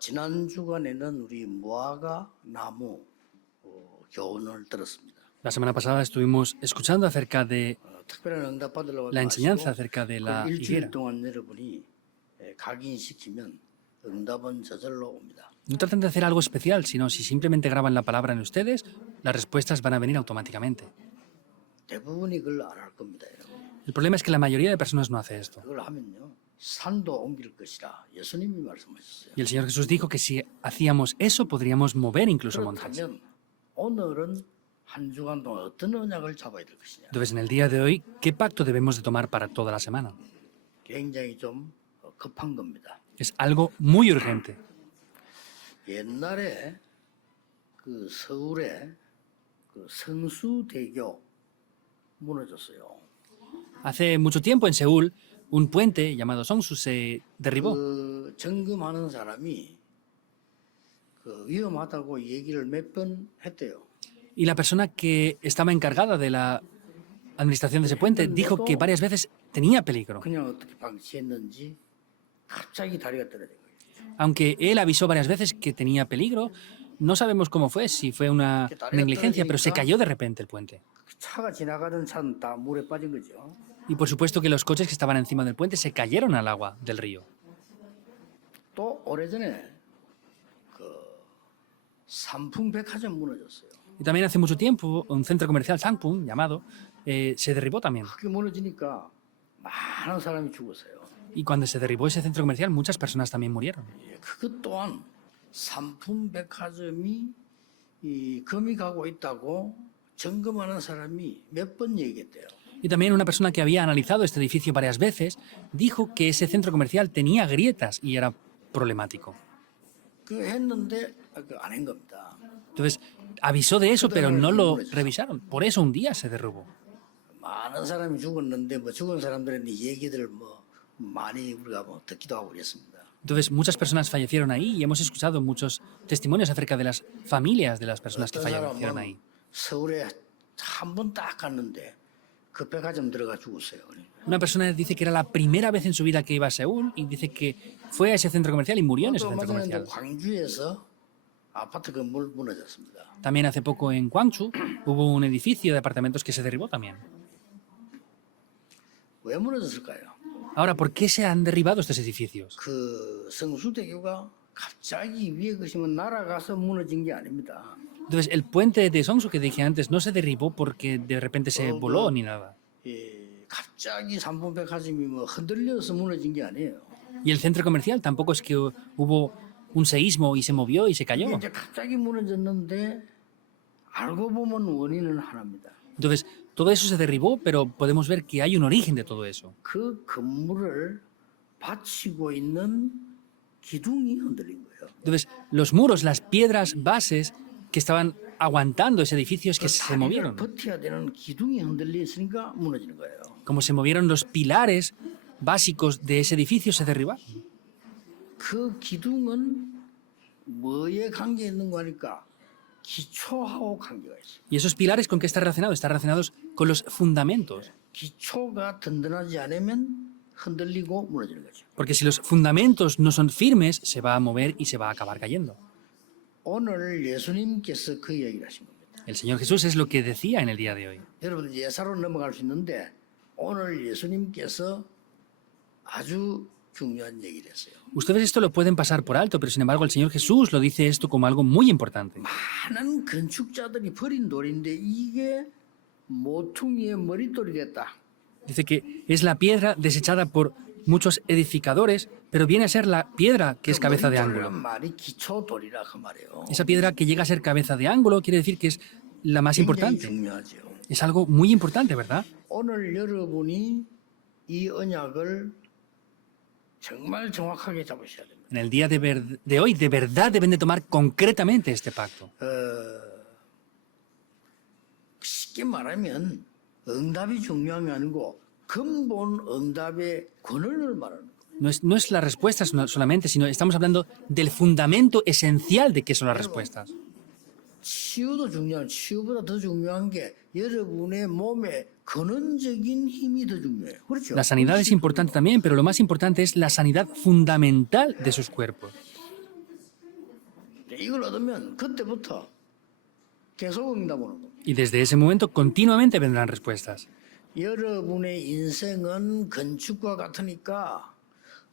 지난 주간에는 우리 무화과 나무 교훈을 들었습니다. La semana pasada estuvimos escuchando acerca de 특별한 응답 받으려고 하지 la enseñanza 마시고 acerca de 그 la 일주일 higuera. 동안 여러분이 각인시키면 응답은 저절로 옵니다. No traten de hacer algo especial, sino si simplemente graban la palabra en ustedes, las respuestas van a venir automáticamente. 대부분이 그걸 안 할 겁니다, 여러분. El problema es que la mayoría de personas no hace esto. 그걸 하면요, 산도 옮길 것이라 예수님이 말씀하셨어요. Y el Señor Jesús dijo que si hacíamos eso, podríamos mover incluso montes. 그렇다면 오늘은 한 주간 동안 어떤 언약을 잡아야 될 것이냐. Entonces, en el día de hoy, ¿qué pacto debemos de tomar para toda la semana? 굉장히 좀 급한 겁니다. Es algo muy urgente. 옛날에 그 서울에 그 성수대교 무너졌어요. Hace mucho tiempo en Seúl, un puente llamado Songsu se derribó. 그 점검하는 사람이 그 위험하다고 얘기를 몇 번 했대요. Y la persona que estaba encargada de la administración de ese puente dijo que varias veces tenía peligro. 그냥 어떻게 방치했는지 갑자기 다리가 떨어진 거예요. Aunque él avisó varias veces que tenía peligro, no sabemos cómo fue, si fue una negligencia, pero se cayó de repente el puente. 차가 지나가던 차는 다 물에 빠진 거죠. Y por supuesto que los coches que estaban encima del puente se cayeron al agua del río. 또 오래전에 그 삼풍백화점 무너졌어요. Y también hace mucho tiempo, un centro comercial Sangpung llamado se derribó también. 그게 무너지니까 많은 사람이 죽었어요. Y cuando se derribó ese centro comercial, muchas personas también murieron. 그것 또한 삼풍백화점이 이 금이 가고 있다고 점검하는 사람이 몇 번 얘기했대요. Y también una persona que había analizado este edificio varias veces dijo que ese centro comercial tenía grietas y era problemático. 그 했는데 안 한 겁니다. Entonces, avisó de eso, pero no lo revisaron. Por eso un día se derrumbó. 많은 사람이 죽었는데 뭐 죽은 사람들의 얘기들을 뭐 많이 우리가 뭐 듣기도 하고 그랬습니다. Entonces, muchas personas fallecieron ahí y hemos escuchado muchos testimonios acerca de las familias de las personas que 어떤 fallecieron ahí. 사람은 서울에 한 번 딱 갔는데 그 백화점 들어가 죽었어요. Una persona dice que era la primera vez en su vida que iba a Seúl y dice que fue a ese centro comercial y murió en ese 또 centro 얼마 전에 comercial. 광주에서 아파트 건물 무너졌습니다. También hace poco en Gwangju hubo un edificio de apartamentos que se derribó también. 왜 무너졌을까요? Ahora, ¿por qué se han derribado estos edificios? 그 성수대교가 갑자기 위에 것이면 날아가서 무너진 게 아닙니다. Entonces, el puente de Songsu que dije antes no se derribó porque de repente se voló ni nada. 갑자기 삼풍백화점이 뭐 흔들려서 무너진 게 아니에요. Y el centro comercial tampoco es que hubo un seísmo y se movió y se cayó. 이게 이제 갑자기 무너졌는데 알고 보면 원인은 하나입니다. Entonces, todo eso se derribó, pero podemos ver que hay un origen de todo eso. 그 건물을 받치고 있는 기둥이 흔들린 거예요. Entonces, los muros, las piedras bases que estaban aguantando ese edificio es que se movieron. 버텨야 되는 기둥이 흔들렸으니까 무너지는 거예요. Como se movieron los pilares básicos de ese edificio, se derribaron. 그 기둥은 뭐에 관계 있는 거니까 기초하고 관계가 있어요. ¿Y esos pilares con qué está relacionado? Están relacionados con los fundamentos. 기초가 든든하지 않으면 흔들리고 무너지는 거죠. Porque si los fundamentos no son firmes, se va a mover y se va a acabar cayendo. 오늘 예수님께서 그 얘기를 하신 겁니다. El Señor Jesús es lo que decía en el día de hoy. 여러분 예사로 넘어갈 수 있는데 오늘 예수님께서 아주 중요한 얘기를 했어요. Ustedes esto lo pueden pasar por alto, pero sin embargo el Señor Jesús lo dice esto como algo muy importante. 많은 건축자들이 버린 돌인데 이게 모퉁이의 머릿돌이 됐다. Dice que es la piedra desechada por muchos edificadores, pero viene a ser la piedra que es cabeza de ángulo. 말이 기초돌이라 그 말이에요. Esa piedra que llega a ser cabeza de ángulo quiere decir que es la más 굉장히 importante. 중요하죠. Es algo muy importante, ¿verdad? 오늘 여러분이 이 언약을 정말 정확하게 잡으셔야 됩니다. En el día de hoy, de verdad deben de tomar concretamente este pacto. 쉽게 말하면 응답이 중요한 게 아니고 근본 응답의 근원을 말하는 거예요. No es la respuesta solamente, sino estamos hablando del fundamento esencial de qué son las respuestas. 치유도 중요한 치유보다 더 중요한 게 여러분의 몸에 근원적인 힘이 더 중요해요. 그렇죠? La sanidad es importante también, pero lo más importante es la sanidad fundamental de sus cuerpos. 이걸 얻으면 그때부터 계속 응답 오는 겁니다. Y desde ese momento continuamente vendrán respuestas. 여러분의 인생은 건축과 같으니까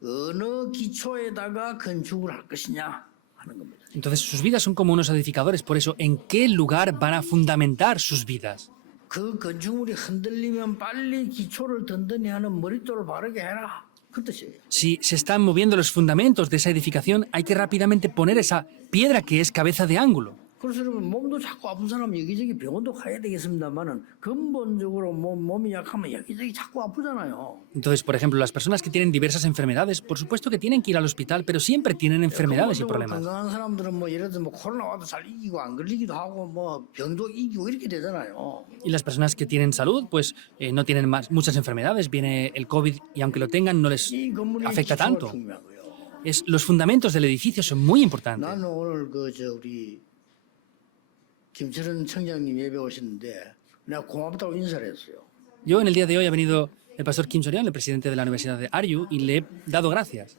어느 기초에다가 건축을 할 것이냐 하는 겁니다. Entonces sus vidas son como unos edificadores, por eso, ¿en qué lugar van a fundamentar sus vidas? 그 건축물이 흔들리면 빨리 기초를 든든히 하는 머릿돌을 바르게 해라. 그 뜻이에요. Si se están moviendo los fundamentos de esa edificación, hay que rápidamente poner esa piedra que es cabeza de ángulo. 그래서 여러분 몸도 자꾸 아픈 사람 여기저기 병원도 가야 되겠습니다만은 근본적으로 몸이 약하면 여기저기 자꾸 아프잖아요. Entonces, por ejemplo, las personas que tienen diversas enfermedades, por supuesto que tienen que ir al hospital, pero siempre tienen enfermedades y 근본적으로 problemas. 건강한 사람들은 뭐 예를 들어 뭐 코로나 와도 잘 이기고 안 걸리기도 하고 뭐 병도 이기고 이렇게 되잖아요. Y las personas que tienen salud, pues no tienen muchas enfermedades, viene el COVID y aunque lo tengan no les 이 건물이 afecta 기초가 tanto. 중요한 거예요. Los fundamentos del edificio son muy importantes. 나는 오늘 우리 김철은 청장님 예배 오셨는데 내가 고맙다고 인사를 했어요. Yo en el día de hoy ha venido el pastor Kim Sorian, el presidente de la Universidad de Aryu, y le he dado gracias.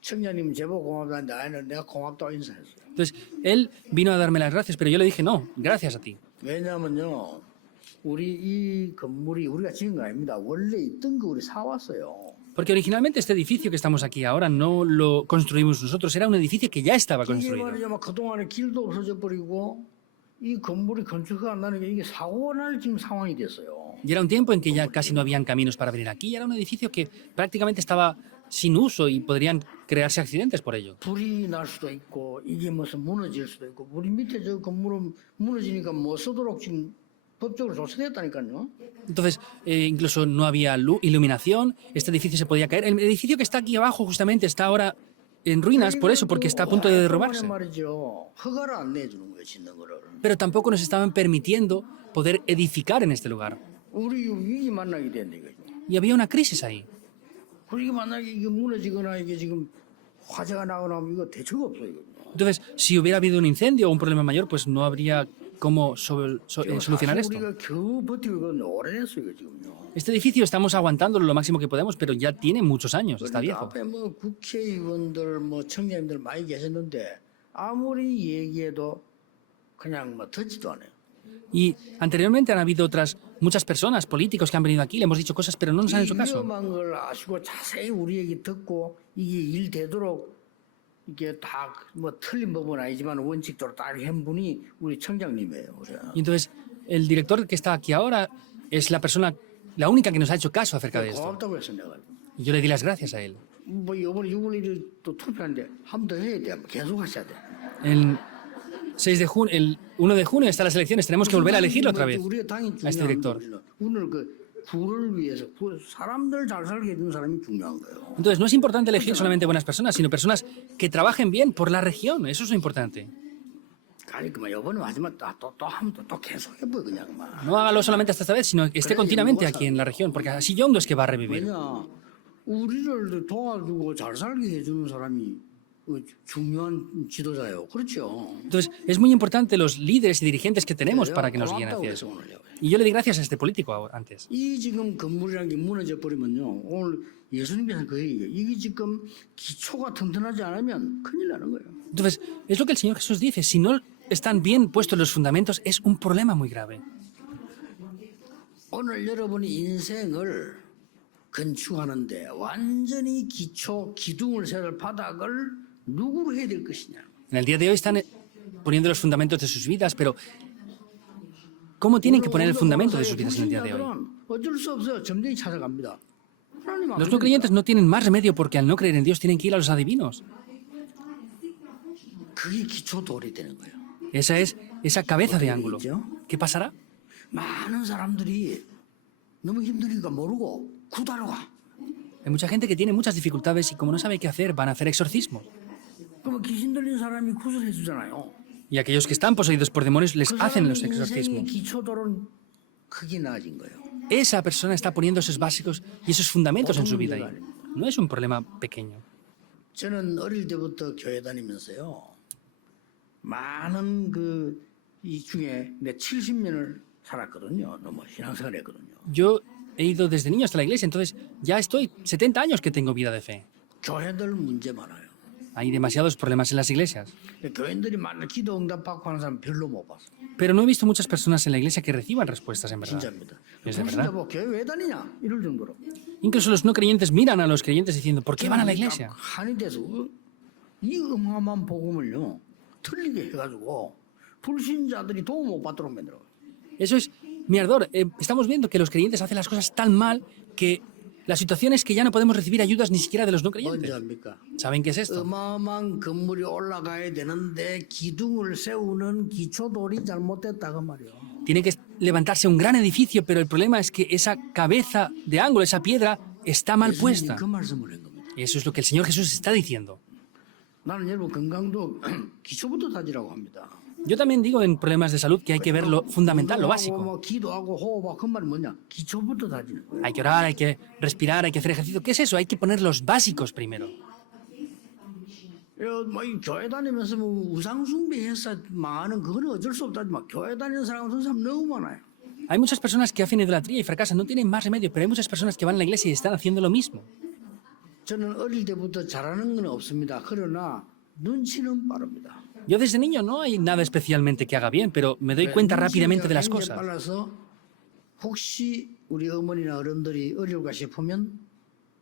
청장님 제보 고맙다는데 아니는 내가 고맙다고 인사했어요. Entonces, él vino a darme las gracias, pero yo le dije, no, gracias a ti. 왜냐하면요, 우리 이 건물이 우리가 지은 거 아닙니다. 원래 있던 거 우리 사왔어요. Porque originalmente este edificio que estamos aquí ahora no lo construimos nosotros, era un edificio que ya estaba 이게 construido. 말이죠, 막 그동안에 길도 없어져 버리고 이 건물이 건축이 안 나는 게 이게 사고가 날 지금 상황이 됐어요. Y era un tiempo en que ya casi no habían caminos para venir aquí, y era un edificio que prácticamente estaba sin uso y podrían crearse accidentes por ello. 불이 날 수도 있고 이게 무슨 무너질 수도 있고 우리 밑에 저 건물은 무너지니까 못 쓰도록 지금 법적으로 조치됐다니까요. Entonces, incluso no había iluminación, este edificio se podía caer. El edificio que está aquí abajo justamente está ahora en ruinas por eso, porque está a punto de derrumbarse. 말이죠. 허가를 안 내주는 거예요, 짓는 거를. Pero tampoco nos estaban permitiendo poder edificar en este lugar. 우리 위기 만나게 된다 이거죠. Y había una crisis ahí. 그리고 만약에 이게 무너지거나 이게 지금 화재가 나거나 하면 이거 대처가 없어요. 이거. Entonces, si hubiera habido un incendio o un problema mayor, pues no habría cómo solucionar 사실 esto. 우리가 겨우 버티고 이건 오래됐어요, 이거 지금요. Este edificio estamos aguantándolo lo máximo que podemos, pero ya tiene muchos años, está 그러니까 viejo. 앞에 뭐 국회의원들 뭐 청장님들 많이 계셨는데 아무리 얘기해도 그냥 뭐 듣지도 않아요. Y anteriormente han habido otras muchas personas, políticos que han venido aquí, le hemos dicho cosas, pero no nos han 이 hecho caso. 위험한 걸 아시고 자세히 우리 얘기 듣고 이게 일 되도록 이게 다 뭐 틀린 부분은 아니지만 원칙대로 딱 한 분이 우리 청장님이에요. 우리가. Y entonces, el director que está aquí ahora es la persona, la única que nos ha hecho caso acerca de esto. 고맙다고 했어 내가. Y yo le di las gracias a él. 뭐 이번에 6월 1일 또 투표하는데 한 번 더 해야 돼. 계속 하셔야 돼. El 6 de junio, el 1 de junio están las elecciones, tenemos que volver a elegirlo otra vez 우리가 당이 a este director. 오늘 그 구를 위해서 사람들 잘 살게 해주는 사람이 중요한 거예요. Entonces, no es importante elegir solamente buenas personas, sino personas que trabajen bien por la región. Eso es lo importante. 그러니까 이번에 마지막 또 계속 해보여 그냥 막. No hágalo solamente hasta esta vez, sino que esté continuamente aquí en la región, porque así Yondo es que va a revivir. 왜냐 우리를 도와주고 잘 살게 해주는 사람이 중요한 지도자예요. 그렇죠. Entonces, es muy importante los líderes y dirigentes que tenemos para que nos guíen 고맙다고 hacia 해서 eso. 오늘요. Y yo le di gracias a este político antes. 이 지금 건물이라는 게 무너져 버리면요. 오늘 예수님께서 그 얘기예요. 이게 지금 기초가 튼튼하지 않으면 큰일 나는 거예요. Entonces, es lo que el Señor Jesús dice, si no están bien puestos los fundamentos, es un problema muy grave. 오늘 여러분이 인생을 건축하는데 완전히 기둥을 세울 바닥을 누구로 해야 될 것이냐. En el día de hoy están poniendo los fundamentos de sus vidas, pero ¿cómo tienen que poner el fundamento de sus vidas en el día de hoy? 어쩔 수 없어요. 점쟁이 찾아갑니다. 하나님 Los no creyentes no tienen más remedio porque al no creer en Dios tienen que ir a los adivinos. 그게 기초 돌이 되는 거예요. Esa es esa cabeza de ángulo. ¿Qué pasará? 많은 사람들이 너무 힘드니까 모르고 구다로 가. Hay mucha gente que tiene muchas dificultades y como no sabe qué hacer, van a hacer exorcismos. 그러면 귀신 들린 사람이 구슬해 주잖아요. Y aquellos que están poseídos por demonios les 그 hacen los 사람의 인생의 exorcismos. 기초돌은 크게 나아진 거예요. Esa persona está poniendo esos básicos y esos fundamentos en su vida. Y no es un problema pequeño. 저는 어릴 때부터 교회 다니면서요. 많은 이 중에 내 70년을 살았거든요. 너무 신앙생활 했거든요. Yo he ido desde niño hasta la iglesia, entonces ya estoy 70 años que tengo vida de fe. 교회들 문제 많아요. Hay demasiados problemas en las iglesias. 교인들이 만날 기도 응답 받고 하는 사람 별로 못 봤어. Pero no he visto muchas personas en la iglesia que reciban respuestas en verdad. 진짜입니다. Es de 불신자 verdad. 뭐 교회 왜 다니냐 이럴 정도로. Incluso los no creyentes miran a los creyentes diciendo, ¿por qué van a la iglesia? 한이 돼서 이 어마어마한 복음을요 틀리게 해가지고 불신자들이 도움 못 받도록 만들어. Eso es mi ardor. Estamos viendo que los creyentes hacen las cosas tan mal que la situación es que ya no podemos recibir ayudas ni siquiera de los no 뭔지 creyentes. 압니까? ¿Saben qué es esto? 어마어마한 건물이 올라가야 되는데 기둥을 세우는 기초돌이 잘못됐다고 말이요. Tiene que levantarse un gran edificio, pero el problema es que esa cabeza de ángulo, esa piedra, está mal puesta. 그 말씀을 한 겁니다. Y eso es lo que el Señor Jesús está diciendo. 나는 여러분 건강도 기초부터 다지라고 합니다. Yo también digo en problemas de salud que hay que ver lo fundamental, lo 운동하고 básico. 뭐 기도하고 호흡하고 그 말이 뭐냐? 기초부터 다지는 거예요. Hay que orar, hay que respirar, hay que hacer ejercicio. ¿Qué es eso? Hay que poner los básicos primero. 뭐이 교회 다니면서 뭐 우상 숭배해서 망하는 그거는 어쩔 수 없다지만 교회 다니는 사람은 사람 너무 많아요. Hay muchas personas que hacen idolatría y fracasan, no tienen más remedio, pero hay muchas personas que van a la iglesia y están haciendo lo mismo. 저는 어릴 때부터 잘하는 건 없습니다. 그러나 눈치는 빠릅니다. Yo desde niño no hay nada especialmente que haga bien, pero me doy cuenta rápidamente de las 굉장히 cosas. 빨라서 혹시 우리 어머니나 어른들이 어려울까 싶으면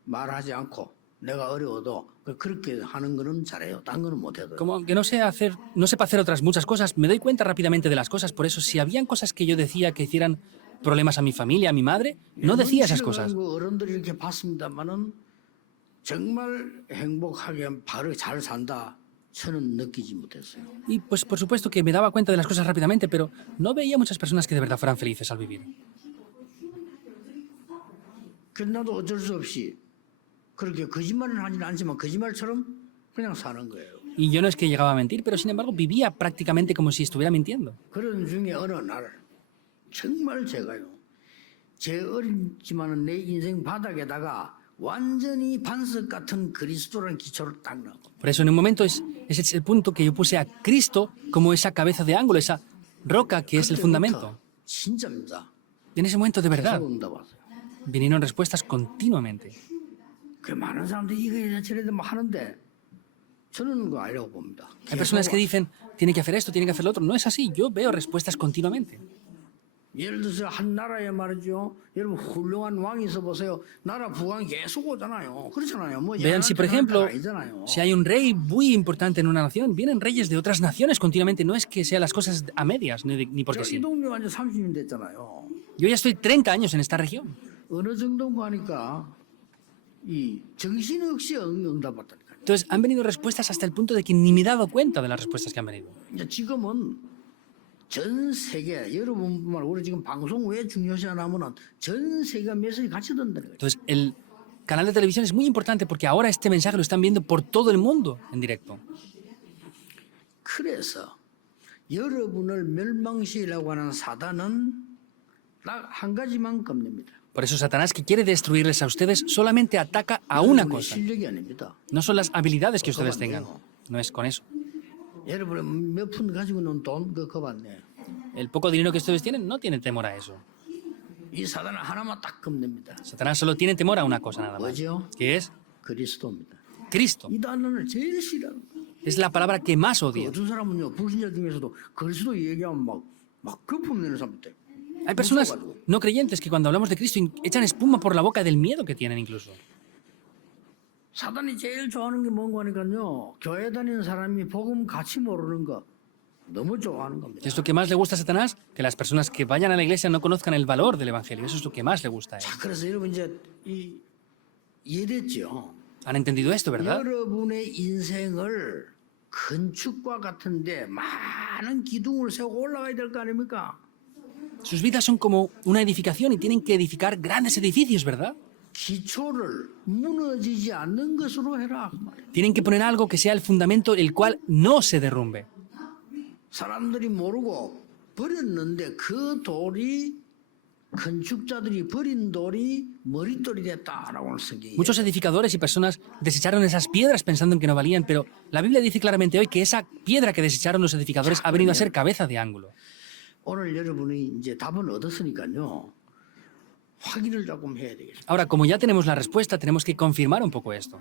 말하지 않고 내가 어려워도 그렇게 하는 거는 잘해요. 딴 거는 못해도. Como que no sé hacer, no sepa hacer otras muchas cosas, me doy cuenta rápidamente de las cosas. Por eso, si habían cosas que yo decía que hicieran problemas a mi familia, a mi madre, no decía esas cosas. 어른들이 이렇게 봤습니다만은 정말 행복하게 바로 잘 산다. 저는 느끼지 못했어요. Y pues por supuesto que me daba cuenta de las cosas rápidamente, pero no veía muchas personas que de verdad fueran felices al vivir. 그래서 나도 어쩔 수 없이 그렇게 거짓말은 하지는 않지만 거짓말처럼 그냥 사는 거예요. Y yo no es que llegaba a mentir, pero sin embargo vivía prácticamente como si estuviera mintiendo. 그런 중에 어느 날 정말 제가요. 제 어리지만은 내 인생 바닥에다가 완전히 반석 같은 그리스도라는 기초를 딱 넣고 Por eso en un momento ese es el punto que yo puse a Cristo como esa cabeza de ángulo, esa roca que es el fundamento. 진짜입니다. Y en ese momento de verdad 계속 응답 왔어요. vinieron respuestas continuamente. 그 많은 사람들이 이거 저래도 뭐 하는데 저는 그거 아니라고 봅니다. Hay personas que dicen, tiene que hacer esto, tiene que hacer lo otro. No es así, yo veo respuestas continuamente. 예를 들어서 한 나라에 말이죠. 여러분 훌륭한 왕이 있어 보세요. 나라 부왕 계속 오잖아요. 그렇잖아요. 뭐 Vean, si por ejemplo, 아니잖아요. si hay un rey muy importante en una nación, vienen reyes de otras naciones continuamente. No es que sean las cosas a medias, ni porque 저 sí. 이동료 완전 30년 됐잖아요. Yo ya estoy 30 años en esta región. 어느 정도인가 하니까 이 정신없이 응답받다니까. Entonces han venido respuestas hasta el punto de que ni me he dado cuenta de las respuestas que han venido. 이제 지금은 전 세계 여러분뿐만 우리 지금 방송 왜 중요시하냐면은 전 세계가 메시지 같이 듣는다는 거예요. Entonces el canal de televisión es muy importante porque ahora este mensaje lo están viendo por todo el mundo en directo. 그래서 여러분을 멸망시키려고 하는 사단은 딱 한 가지만 겁냅니다. Por eso Satanás, que quiere destruirles a ustedes, solamente ataca a una 여러분의 cosa. 실력이 아닙니다. No son las habilidades que ustedes tengan. No es con eso. 여러분 몇 푼 가지고 있는 돈 그거 봤네. El poco dinero que ustedes tienen no tiene temor a eso. 이 사단은 하나만 딱 겁냅니다. Satanás solo tiene temor a una cosa nada más. 뭐죠? Que es 그리스도입니다. Cristo. 이 단어를 제일 싫어하는 거예요. Es la palabra que más 그 odia. 어떤 사람은요 불신자 중에서도 그리스도 얘기하면 막 거품 내는 사람 있대. Hay personas no creyentes que cuando hablamos de Cristo echan espuma por la boca del miedo que tienen incluso. 사단이 제일 좋아하는 게 뭔가 하니까요. 교회 다니는 사람이 복음 같이 모르는 거 너무 좋아하는 겁니다. ¿Qué es lo que más le gusta a Satanás? Que las personas que vayan a la iglesia no conozcan el valor del Evangelio. Eso es lo que más le gusta a él. 자, 그래서 여러분 이제 이해됐죠? ¿Han entendido esto, verdad? 여러분의 인생을 건축과 같은데 많은 기둥을 세우고 올라가야 될 거 아닙니까? Sus vidas son como una edificación y tienen que edificar grandes edificios, ¿verdad? 기초를 무너지지 않는 것으로 해라. 그 말이에요. Tienen que poner algo que sea el fundamento el cual no se derrumbe. 사람들이 모르고 버렸는데 그 돌이 건축자들이 버린 돌이 머릿돌이 됐다라고 하는 성경이. Muchos edificadores y personas desecharon esas piedras pensando en que no valían, pero la Biblia dice claramente hoy que esa piedra que desecharon los edificadores ha venido a ser cabeza de ángulo. 오늘 여러분이 이제 답은 얻었으니까요. 확인을 조금 해야 되겠습니다. Ahora, como ya tenemos la respuesta, tenemos que confirmar un poco esto.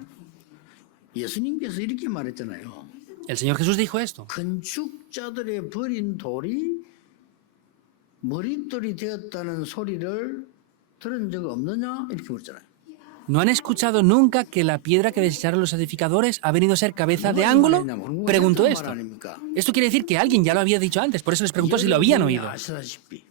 예수님께서 이렇게 말했잖아요. El Señor Jesús dijo esto. 건축자들의 버린 돌이 머릿돌이 되었다는 소리를 들은 적 없느냐? 이렇게 물었잖아요. ¿No han escuchado nunca que la piedra que desecharon los edificadores ha venido a ser cabeza de ángulo? Preguntó esto. Esto quiere decir que alguien ya lo había dicho antes, por eso les preguntó si lo habían oído. 아시다시피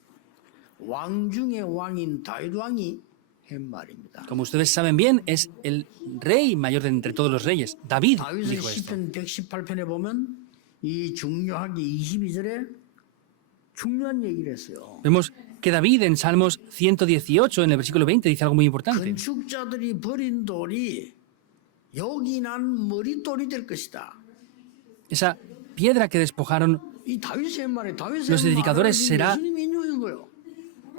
왕 중의 왕인 다윗 왕이 한 말입니다. Como ustedes saben bien, es el rey mayor de entre todos los reyes. David 다윗의 dijo esto. 시편 118편에 보면 이 중요하게 22절에 중요한 얘기를 했어요. Vemos que David en Salmos 118, en el versículo 20, dice algo muy importante. 건축자들이 버린 돌이 여기 난 머릿돌이 될 것이다. Esa piedra que despojaron 이 다윗의 말에 다윗의 Los edificadores 말을 será- 예수님이 인용한 거예요.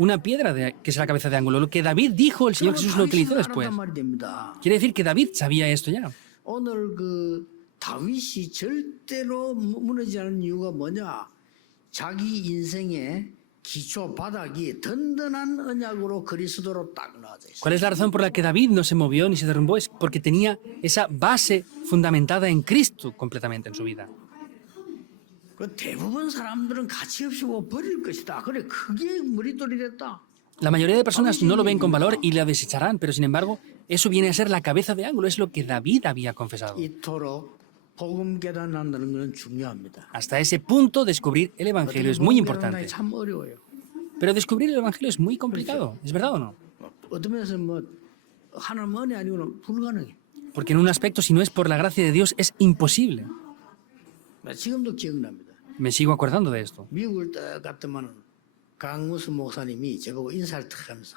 una piedra que será cabeza de ángulo. Lo que David dijo, el Señor Jesús lo utilizó después. 알았단 말이 됩니다. Quiere decir que David sabía esto ya. 오늘 그 다윗이 절대로 무너지지 않은 이유가 뭐냐? 자기 인생의 기초 바닥이 든든한 언약으로 그리스도로 딱 나와져 있어요. ¿Cuál es la razón por la que David no se movió ni se derrumbó? Es porque tenía esa base fundamentada en Cristo completamente en su vida. 그 대부분 사람들은 가치 없이 뭐 버릴 것이다. 그래 그게 머릿돌이 됐다. La mayoría de personas no lo ven con valor y la desecharán, pero sin embargo, eso viene a ser la cabeza de ángulo, es lo que David había confesado. 이토록 복음 깨닫는다는 건 중요합니다. Hasta ese punto, descubrir el Evangelio es muy 복음 importante. 깨닫는 게 참 어려워요. Pero descubrir el Evangelio es muy complicado, ¿es verdad o no? 어떤 면에서 뭐 하나님 은혜 아니고는 불가능해. Porque en un aspecto, si no es por la gracia de Dios, es imposible. 나 지금도 기억납니다. Me sigo acordando de esto. 미국을 딱 갔더만은 강무수 목사님이 저보고 인사를 탁 하면서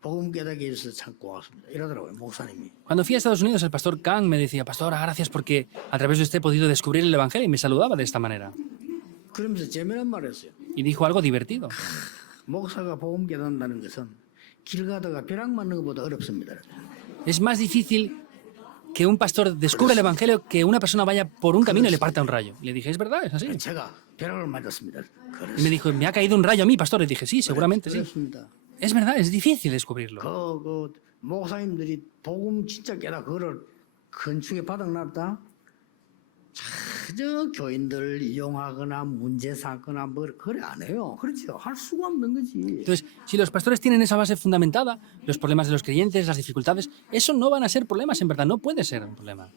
복음 깨닫게 해주셔서 참 고맙습니다. 이러더라고요, 목사님이. Cuando fui a Estados Unidos, el pastor Kang me decía, pastor, gracias porque a través de usted he podido descubrir el Evangelio, y me saludaba de esta manera. 그러면서 재미난 말 했어요. Y dijo algo divertido. 목사가 복음 깨닫는다는 것은 길 가다가 벼락 맞는 것보다 어렵습니다. Es más difícil que un pastor descubra el Evangelio que una persona vaya por un camino y le parta un rayo. Y le dije, es verdad, es así. 제가 벼락을 맞았습니다. Y me dijo, me ha caído un rayo a mí, pastor. Le dije, sí, seguramente sí. 그렇습니다. Es verdad, es difícil descubrirlo. 그 목사님들이 복음 진짜 깨닫 그거를 건축에 바닥났다. 저 교인들 이용하거나 문제 삼거나 뭐 그래 안 해요. 그렇죠. 할 수가 없는 거지. Entonces, si los pastores tienen esa base fundamentada, los problemas de los creyentes, las dificultades, eso no van a ser problemas, en verdad, no puede ser un problema.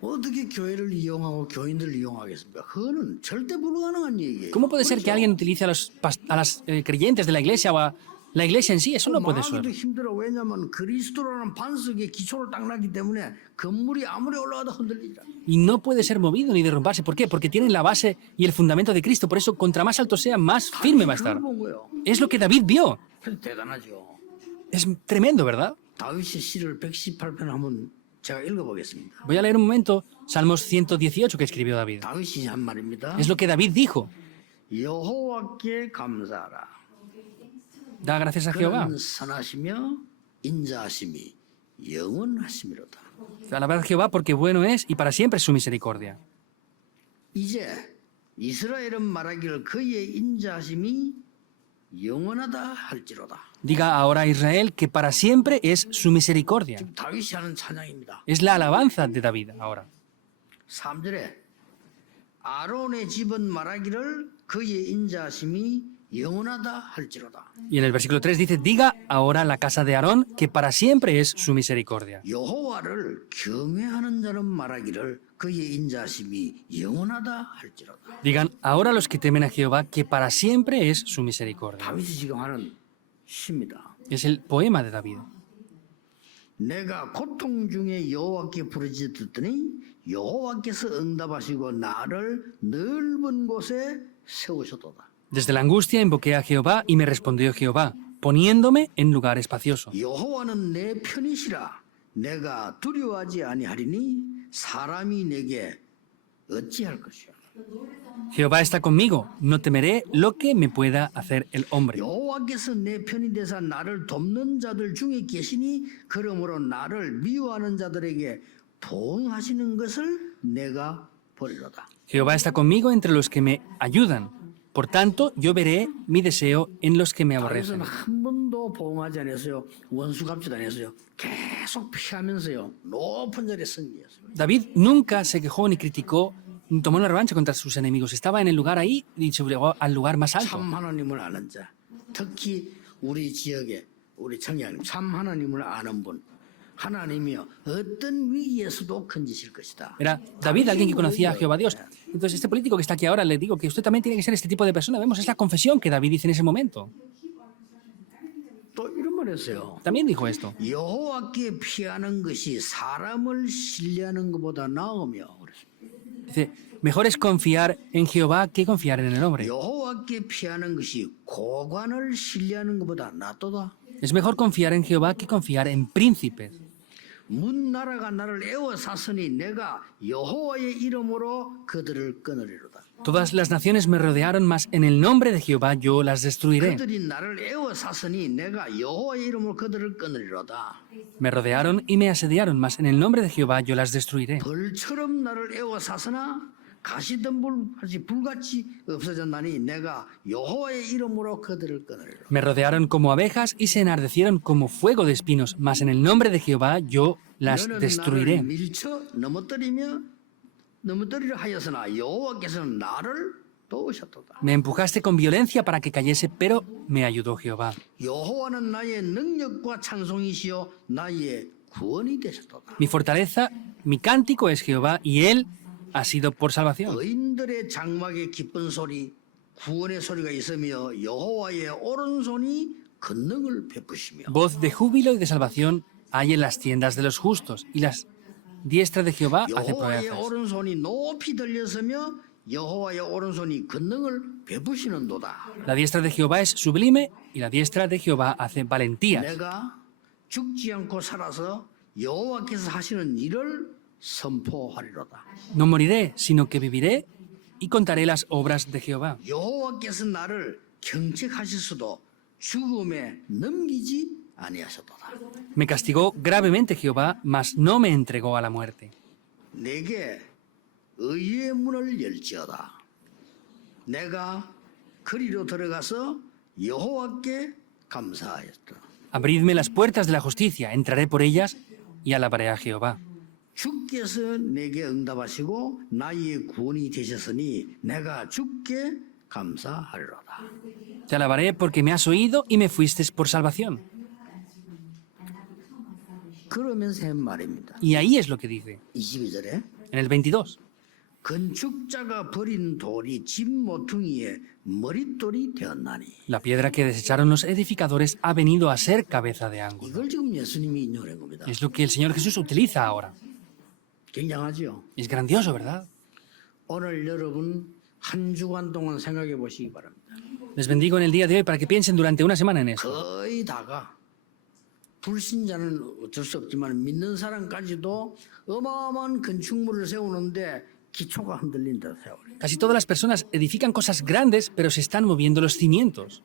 어떻게 교회를 이용하고 교인들을 이용하겠습니까? 그거는 절대 불가능한 얘기예요. ¿Cómo puede ser que alguien utilice a los creyentes de la iglesia o a la iglesia en sí? Eso no puede ser. 망하기도 힘들어. 왜냐하면 그리스도라는 반석에 기초를 딱 놨기 때문에 건물이 아무리 올라가도 흔들리지 않아. Y no puede ser movido ni derrumbarse. ¿Por qué? Porque tienen la base y el fundamento de Cristo. Por eso, contra más alto sea, más firme va a estar. 그걸 본 거예요. Es lo que David vio. 그래서 대단하죠. Es tremendo, ¿verdad? 다윗의 시를 118편 한번 제가 읽어보겠습니다. Voy a leer un momento Salmos 118 que escribió David. 다윗이 한 말입니다. Es lo que David dijo. 여호와께 감사하라. Da gracias a Jehová. 그는 선하시며 인자하심이 영원하심이로다. Alabad a Jehová porque bueno es y para siempre es su misericordia. 이제 이스라엘은 말하기를 그의 인자하심이 영원하다 할지로다. Diga ahora a Israel que para siempre es su misericordia. 지금 다윗이 하는 찬양입니다. Es la alabanza de David ahora. 3절에 아론의 집은 말하기를 그의 인자하심이 영원하다 할지로다. Y en el versículo 3 dice, diga ahora a la casa de Aarón que para siempre es su misericordia. 여호와를 경외하는 자는 말하기를 그의 인자하심이 영원하다 할지로다. Digan ahora a los que temen a Jehová que para siempre es su misericordia. 다윗이 지금 하는 시입니다. Es el poema de David. 내가 고통 중에 여호와께 부르짖었더니 여호와께서 응답하시고 나를 넓은 곳에 세우셨도다. Desde la angustia invoqué a Jehová y me respondió Jehová, poniéndome en lugar espacioso. 여호와는 내 편이시라. 내가 두려워하지 아니하리니 사람이 내게 어찌할 것이야. Jehová está conmigo, no temeré lo que me pueda hacer el hombre. 여호와께서 내 편이 되사 나를 돕는 자들 중에 계시니 그러므로 나를 미워하는 자들에게 보응하시는 것을 내가 보리로다. Jehová está conmigo entre los que me ayudan. Por tanto, yo veré mi deseo en los que me 다윗은 aborrecen. 한 번도 번도 보응하지 않았어요. 원수 갚지도 않았어요. 계속 피하면서요. 높은 자리에 승리했어요. David nunca se quejó ni criticó, ni tomó la revancha contra sus enemigos. Estaba en el lugar ahí y se llegó al lugar más alto. 참 하나님을 아는 자, 특히 우리 지역에 우리 청년님 참 하나님을 아는 분, 하나님이요 어떤 위기에서도 건지실 것이다. Era David, alguien que conocía a Jehová Dios. Entonces, este político que está aquí ahora, le digo que usted también tiene que ser este tipo de persona. Vemos, es la confesión que David dice en ese momento. 또 이런 말 했어요. También dijo esto. 여호와께 피하는 것이 사람을 신뢰하는 것보다 나으며 그랬습니다. Dice, mejor es confiar en Jehová que confiar en el hombre. 여호와께 피하는 것이 고관을 신뢰하는 것보다 낫도다. Es mejor confiar en Jehová que confiar en príncipes. 문나라가 나를 에워쌌으니 내가 여호와의 이름으로 그들을 끊으리로다. Todas las naciones me rodearon, mas en el nombre de Jehová yo las destruiré. 그들이 나를 에워쌌으니 내가 여호와의 이름으로 그들을 끊으리로다. Me rodearon y me asediaron, mas en el nombre de Jehová yo las destruiré. 벌처럼 나를 에워쌌으나 가시덤불같이 불같이 없어졌나니 내가 여호와의 이름으로 그들을 끊으리로다. Me rodearon como abejas y se enardecieron como fuego de espinos, mas en el nombre de Jehová yo las 너는 나를 destruiré. 밀쳐 넘어뜨리려 하였으나 여호와께서는 나를 도우셨도다. Me empujaste con violencia para que cayese, pero me ayudó Jehová. 여호와는 나의 능력과 찬송이시요 나의 구원이 되셨도다. Mi fortaleza, mi cántico es Jehová, y Él ha sido por salvación. 의인들의 장막에 기쁜 소리, 구원의 소리가 있으며 여호와의 오른손이 권능을 베푸시며 Voz de júbilo y de salvación hay en las tiendas de los justos, y las diestra de Jehová hace 여호와의 proezas. 오른손이 높이 들렸으며 여호와의 오른손이 권능을 베푸시는도다. La diestra de Jehová es sublime, y la diestra de Jehová hace valentías. 내가 죽지 않고 살아서 여호와께서 하시는 일을 선포하리로다. No moriré, sino que viviré y contaré las obras de Jehová. 여호와께서 나를 경책하실 수도 죽음에 넘기지 아니하셨도다. Me castigó gravemente Jehová, mas no me entregó a la muerte. 내게 의의 문을 열지어다. 내가 그리로 들어가서 여호와께 감사하였다. Abridme las puertas de la justicia, entraré por ellas y alabaré a Jehová. 주께서 내게 응답하시고 나의 구원이 되셨으니 내가 주께 감사하리로다. Te alabaré porque me has oído y me fuiste por salvación. 그러면서 한 말입니다. Y ahí es lo que dice, 22절에 en el 22. 건축자가 버린 돌이 집 모퉁이에 머릿돌이 되었나니. La piedra que desecharon los edificadores ha venido a ser cabeza de ángulo. 이걸 지금 예수님이 인용한 겁니다. Es lo que el Señor Jesús utiliza ahora. 굉장하죠. Es grandioso, ¿verdad? 오늘 여러분 한 주간 동안 생각해 보시기 바랍니다. Les bendigo en el día de hoy para que piensen durante una semana en eso. 거의 다가 불신자는 어쩔 수 없지만 믿는 사람까지도 어마어마한 건축물을 세우는데 기초가 흔들린다 세월이. Casi todas las personas edifican cosas grandes, pero se están moviendo los cimientos.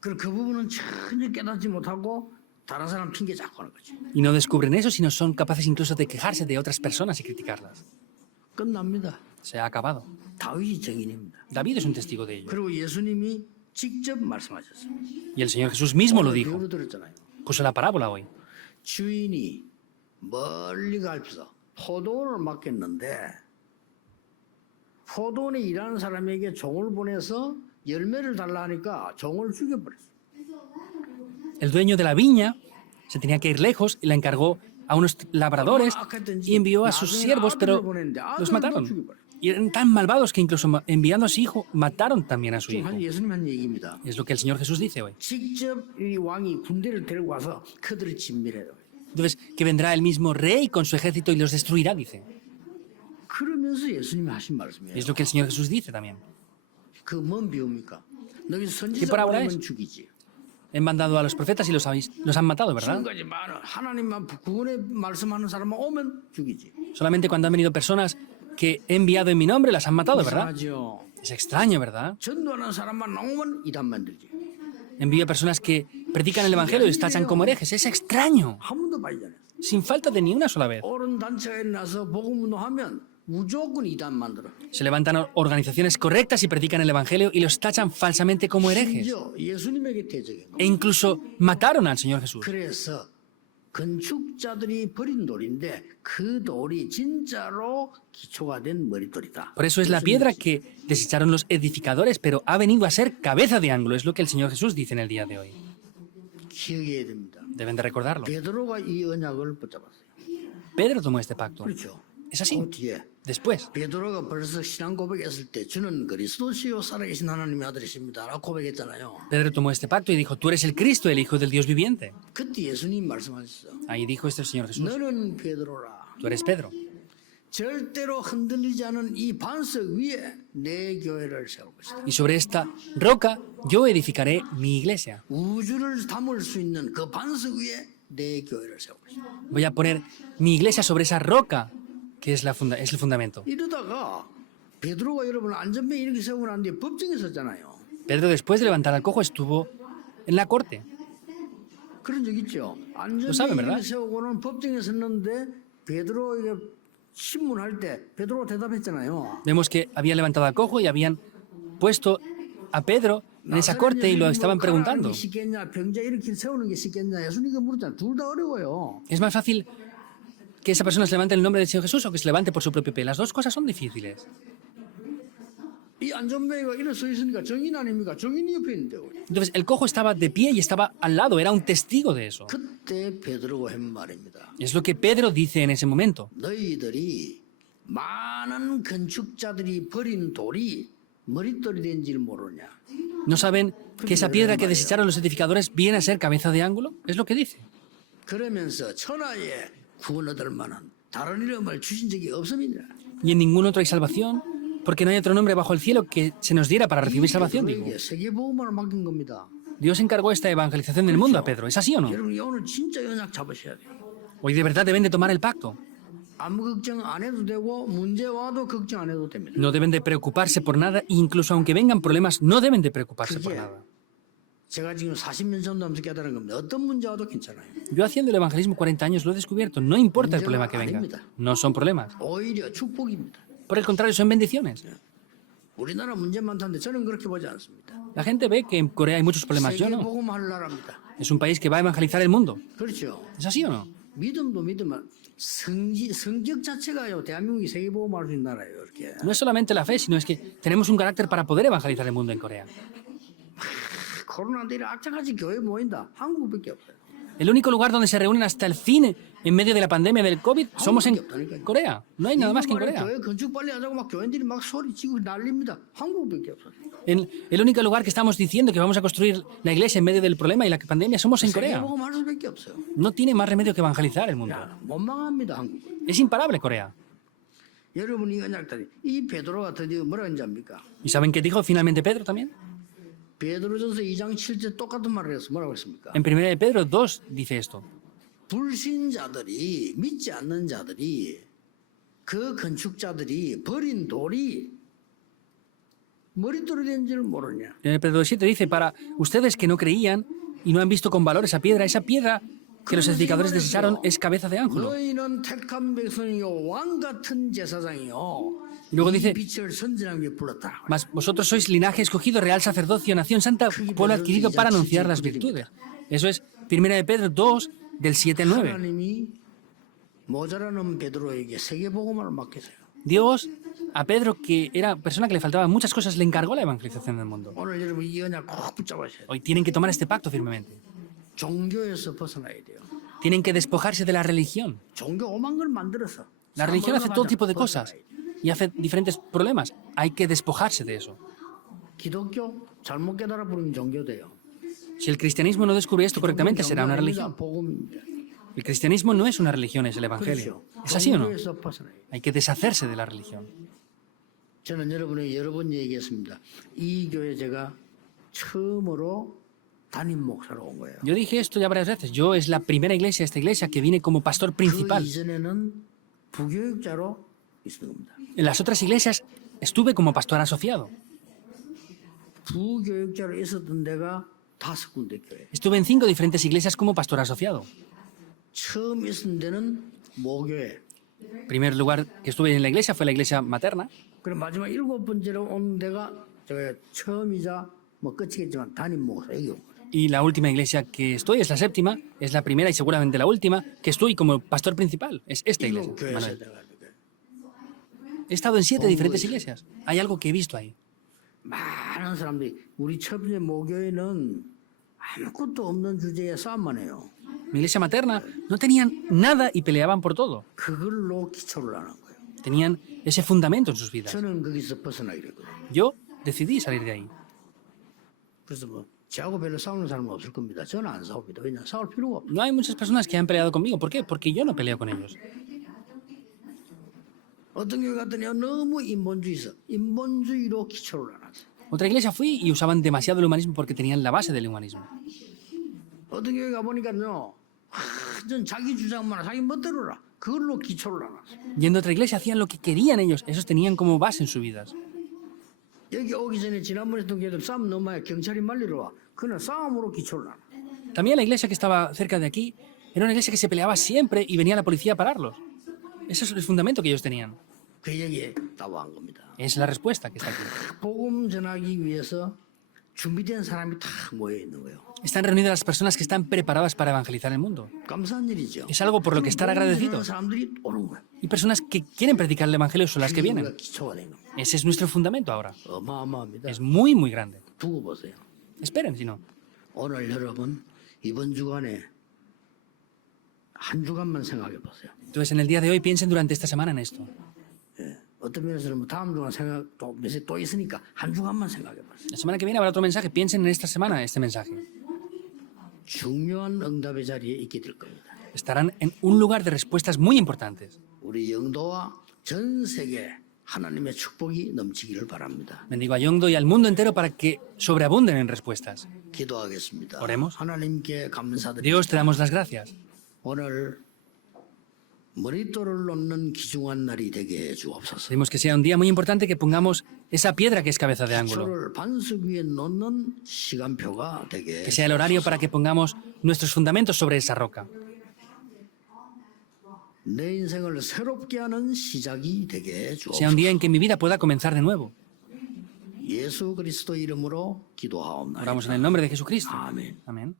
그 부분은 전혀 깨닫지 못하고 다른 사람 핑계 잡고 하는 거죠. Y no descubren eso, sino son capaces incluso de quejarse de otras personas y criticarlas. 끝납니다. Se ha acabado. 다윗이 증인입니다. David es un testigo de ello. 그리고 예수님이 직접 말씀하셨어요. Y el Señor Jesús mismo lo dijo. 비유로 들었잖아요. Puso la parábola hoy. 주인이 멀리 가서 포도원을 맡겼는데 포도원에 일하는 사람에게 종을 보내서 열매를 달라 하니까 종을 죽여버렸어요. El dueño de la viña se tenía que ir lejos y la encargó a unos labradores y envió a sus siervos, pero los mataron. Y eran tan malvados que incluso enviando a su hijo, mataron también a su hijo. 예수님 한 얘기입니다. Es lo que el Señor Jesús dice hoy. 직접 이 왕이 군대를 데리고 와서 그들을 진멸해요. Entonces, que vendrá el mismo rey con su ejército y los destruirá, dice. 그러면서 예수님이 하신 말씀이에요. Es lo que el Señor Jesús dice también. 그 뭔 비유입니까? 너희 ¿Qué parábola 선지자들은 es? 죽이지. He mandado a los profetas y los han matado, ¿verdad? 지금까지 많은 하나님만 구원의 말씀하는 사람만 오면 죽이지. Solamente cuando han venido personas que he enviado en mi nombre las han matado, ¿verdad? 이상하죠. Es extraño, ¿verdad? 전도하는 사람만 나오면 이단 만들지. Envío a personas que predican el Evangelio y les tachan como herejes. Es extraño. 한 번도 빠지지 않아요. Sin falta de ni una sola vez. 옳은 단체가 일어나서 복음 운동하면 무조건 이단 만들어. Se levantan organizaciones correctas y predican el Evangelio y los tachan falsamente como herejes. 심지어 예수님에게 대적해. E incluso mataron al Señor Jesús. 그래서 건축자들이 버린 돌인데 그 돌이 진짜로 기초가 된 머릿돌이다. Por eso es la piedra que desecharon los edificadores, pero ha venido a ser cabeza de ángulo. Es lo que el Señor Jesús dice en el día de hoy. 기억해야 됩니다. Deben de recordarlo. 베드로가 이 언약을 붙잡았어요. Pedro tomó este pacto. 그렇죠. Es así. 뒤에 Después, 베드로가 벌써 신앙 고백했을 때 주는 그리스도시요 살아계신 하나님의 아들이십니다라고 고백했잖아요. Pedro tomó este pacto y dijo, tú eres el Cristo, el Hijo del Dios viviente. 그때 예수님 말씀하셨어. Ahí dijo esto el Señor Jesús. 너는 베드로라. Tú eres Pedro. 절대로 흔들리지 않은 이 반석 위에 내 교회를 세울 것이다. Y sobre esta roca yo edificaré mi iglesia. 우주를 담을 수 있는 그 반석 위에 내 교회를 세울 것이다. Voy a poner mi iglesia sobre esa roca que es el fundamento. 이러다가 베드로가 여러분 안전벨 이렇게 세우고 난 뒤에 법정에 섰잖아요. Pedro, después de levantar al cojo, estuvo en la corte. 그런 적 있죠. saben, 안전벨 ¿verdad? 이렇게 세우고는 법정에 섰는데 베드로에게 신문할 때 베드로가 대답했잖아요. Vemos que habían levantado al cojo y habían puesto a Pedro en esa corte y lo estaban preguntando. 쉽겠냐, 병자 이렇게 세우는 게 쉽겠냐, 예수님이 물었잖아요. 둘 다 어려워요. ¿Es más fácil que esa persona se levante en el nombre del Señor Jesús o que se levante por su propio pie? Las dos cosas son difíciles. 이 안전벨가 이래 서 있으니까 정인 아닙니까? 정인이 옆에 있는데. Entonces, el cojo estaba de pie y estaba al lado, era un testigo de eso. 그때 베드로가 한 말입니다. Es lo que Pedro dice en ese momento. 너희들이 많은 건축자들이 버린 돌이 머릿돌이 된 줄 모르냐. ¿No saben que esa piedra que desecharon los edificadores viene a ser cabeza de ángulo? Es lo que dice. 그러면서 천하에 구원 얻을 만한 다른 이름을 주신 적이 없음이니라. Y en ningún otro hay salvación, porque no hay otro nombre bajo el cielo que se nos diera para recibir salvación, digo. 베드로에게 세계복음을 맡긴 겁니다. Dios encargó esta evangelización del mundo a Pedro. ¿Es así o no? 여러분 오늘 진짜 연약 잡으셔야 돼요. Hoy de verdad deben de tomar el pacto. 아무 걱정 안 해도 되고 문제 와도 걱정 안 해도 됩니다. No deben de preocuparse por nada, incluso aunque vengan problemas, no deben de preocuparse por 그게 nada. 제가 지금 40년 전도하면서 깨달은 겁니다. 어떤 문제 와도 괜찮아요. Yo haciendo el evangelismo 40 años lo he descubierto. No importa el problema que venga. No son problemas. 오히려 축복입니다. Por el contrario, son bendiciones. 우리나라 문제 많다는데 저는 그렇게 보지 않습니다. La gente ve que en Corea hay muchos problemas. Yo no. 세계복음 할 나라입니다. Es un país que va a evangelizar el mundo. 그렇죠. ¿Es así o no? 믿음도 믿으면 성격 자체가요. 대한민국이 세계복음 할 수 있는 나라예요. 이렇게. No es solamente la fe, sino es que tenemos un carácter para poder evangelizar el mundo en Corea. 코로나들이 악착같이 교회 모인다. 한국밖에 없어요. El único lugar donde se reúnen hasta el fin en medio de la pandemia del COVID somos en Corea. No hay nada más que en Corea. 교회 건축 빨리 하자고 막 교인들이 막 소리치고 난립니다. 한국밖에 없어요. El único lugar que estamos diciendo que vamos a construir la iglesia en medio del problema y la pandemia somos en Corea. 세계복음 할 수밖에 없어요. No tiene más remedio que evangelizar el mundo. 야, 못 망합니다. 한국. Es imparable Corea. 여러분이 언약들이 이 베드로가 드디어 뭐라 했는지 압니까? ¿Y saben qué dijo finalmente Pedro también? 베드로전서 2장 7절 똑같은 말을 했어. 뭐라고 했습니까? En 1 de Pedro 2 dice esto. 불신자들이 믿지 않는 자들이 그 건축자들이 버린 돌이 머릿돌이 된 줄 모르냐. En el Pedro 7 dice, para ustedes que no creían y no han visto con valor esa piedra que los edificadores desecharon es cabeza de ángulo. 너희는 택한 백성이요 왕 같은 제사장이요. Y luego dice, 이 빛을 선진하게 불렀다. mas vosotros sois linaje escogido, real sacerdocio, nación santa, pueblo adquirido para anunciar las virtudes. Eso es 1 de Pedro 2, del 7 al 9. 하나님이 모자라는 베드로에게 세계복음을 맡겼어요. Dios, a Pedro, que era persona que le faltaban muchas cosas, le encargó la evangelización del mundo. 오늘 여러분 이 언약 꼭 붙잡으셔야 돼요. Hoy tienen que tomar este pacto firmemente. 종교에서 벗어나야 돼요. Tienen que despojarse de la religión. 종교 오만 걸 만들어서. La religión hace todo tipo de cosas y hace diferentes problemas. Hay que despojarse de eso. 기독교 잘못 깨달아 버리면 종교 돼요. Si el cristianismo no descubre esto correctamente, será una religión. 복음입니다. El cristianismo no es una religión, es el evangelio. 그렇죠. ¿Es así o no? 종교에서 벗어나야 돼요. Hay que deshacerse de la religión. 저는 여러분에게 여러 번 얘기했습니다. 이 교회 제가 처음으로 담임 목사로 온 거예요. Yo dije esto ya varias veces. Yo es la primera iglesia, esta iglesia, que vine como pastor 그 principal. 이전에는 부교육자로 있었던 겁니다. En las otras iglesias estuve como pastor asociado. 부교육자로 있었던 데가 5군데 교회. Estuve en 5 diferentes iglesias como pastor asociado. 처음 있었던 데는 모교회. El primer lugar que estuve en la iglesia fue la iglesia materna. 그리고 마지막 7번째로 온 데가 제가 처음이자 뭐 끝이겠지만 담임 목사예요. Y la última iglesia que estoy es la séptima, es la primera y seguramente la última que estoy como pastor principal. Es esta iglesia. 일곱 교회에서 Manuel. 내가 He estado en 7 diferentes iglesias. Hay algo que he visto ahí. 많은 사람들이 우리 첫 번째 모교회는 아무것도 없는 주제에 싸움만 해요. Mi iglesia materna no tenían nada y peleaban por todo. 그걸로 기초를 하는 거예요. Tenían ese fundamento en sus vidas. 저는 거기서 벗어나기로 했거든요. Yo decidí salir de ahí. 그래서 뭐 저하고 별로 싸우는 사람은 없을 겁니다. 저는 안 싸웁니다. 왜냐 싸울 필요가 없어요. No hay muchas personas que han peleado conmigo. ¿Por qué? Porque yo no peleo con ellos. 어떤 교회 갔더니 너무 인본주의로 기초를 안 하세요. Otra iglesia fui y usaban demasiado el humanismo porque tenían la base del humanismo. 어떤 교회 가보니까요 완전 자기 주장만 자기 멋대로라. 그걸로 기초를 안 하세요. Yendo a otra iglesia hacían lo que querían ellos. Esos tenían como base en sus vidas. 여기 오기 전에 지난번에 했던 교회들 싸움 너무 많아요. 경찰이 말리러 와. 그는 싸움으로 기초를 안 해요. También la iglesia que estaba cerca de aquí era una iglesia que se peleaba siempre y venía la policía a pararlos. Ese es el fundamento que ellos tenían. 그 얘기에 따와한 겁니다. Es la respuesta que está aquí. 복음 전하기 위해서 준비된 사람이 다 모여 있는 거예요. Están reunidas las personas que están preparadas para evangelizar el mundo. 감사한 일이죠. Es algo por lo que estar 복음 agradecidos. 전하는 사람들이 오는 거예요. Y personas que quieren predicar el evangelio son las que vienen. 그게 기초가 되는 거예요. Ese es nuestro fundamento ahora. 어마어마합니다. Es muy, muy grande. 두고 보세요. Esperen, si no. 오늘 여러분 이번 주간에 한 주간만 생각해 보세요. Entonces, en el día de hoy, piensen durante esta semana en esto. 예. 어떤 면에서는 뭐 다음 주간 생각 또 있으니까 한 주간만 생각해 보세요. La semana que viene habrá otro mensaje. Piensen en esta semana este mensaje. 중요한 응답의 자리에 있게 될 겁니다. Estarán en un lugar de respuestas muy importantes. 우리 영도와 전 세계 하나님의 축복이 넘치기를 바랍니다. Bendigo a Yongdo y al mundo entero para que sobreabunden en respuestas. 기도하겠습니다. Oremos. 하나님께 감사드립니다. Dios, te damos las gracias. 오늘 머릿돌을 놓는 귀중한 날이 되게 해 주옵소서. Pedimos que sea un día muy importante que pongamos esa piedra que es cabeza de ángulo. 기초를 반석 위에 놓는 시간표가 되게 Que sea el horario para que pongamos nuestros fundamentos sobre esa roca. 내 인생을 새롭게 하는 시작이 되게 해 Sea un 주옵소서. día en que mi vida pueda comenzar de nuevo. 예수 그리스도 이름으로 기도하옵나이다. Oramos en el nombre de Jesucristo. 아멘. Amén.